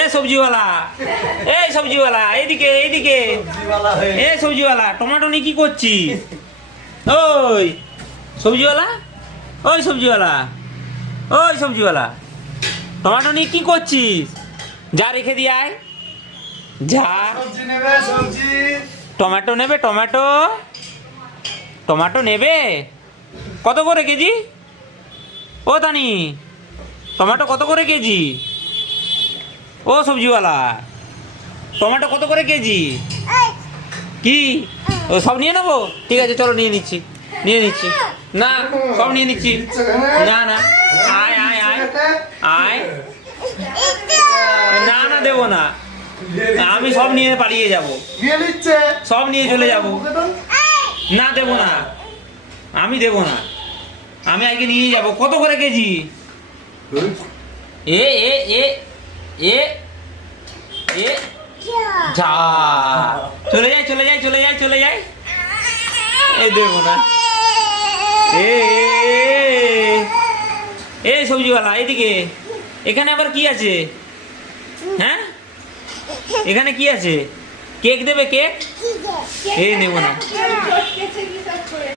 এ সবজিওয়ালা, এই সবজিওয়ালা, এইদিকে এইদিকে, এ সবজিওয়ালা, টমেটো নিয়ে কি করছিস? ওই সবজিওয়ালা, ওই সবজিওয়ালা, ওই সবজিওয়ালা, টমেটো নিয়ে কি করছিস? যা রেখে দিয়ে আয়, যা। টমেটো নেবে? টমেটো, টমেটো নেবে? কত করে কেজি? ও তানি, টমেটো কত করে কেজি? ও সবজিওয়ালা, টমেটো কত করে কেজি? কি? ও সব নিয়ে নেবো? ঠিক আছে চলো নিয়ে নিচ্ছি, নিয়ে নিচ্ছি। না সব নিয়ে নিচ্ছি। না না, আয় আয় আয় আয়। না না দেবো না, আমি সব নিয়ে পালিয়ে যাব, সব নিয়ে চলে যাব। না দেবো না, আমি দেবো না, আমি আজকে নিয়ে যাব। কত করে কেজি? এ এ এ এ এ যা, চলে যাই চলে যাই চলে যাই চলে যাই। এই দেবো না। এ এ সবজিওয়ালা এদিকে, এখানে আবার কি আছে? হ্যাঁ এখানে কি আছে? কেক দেবে? কেক? এই নেবো না।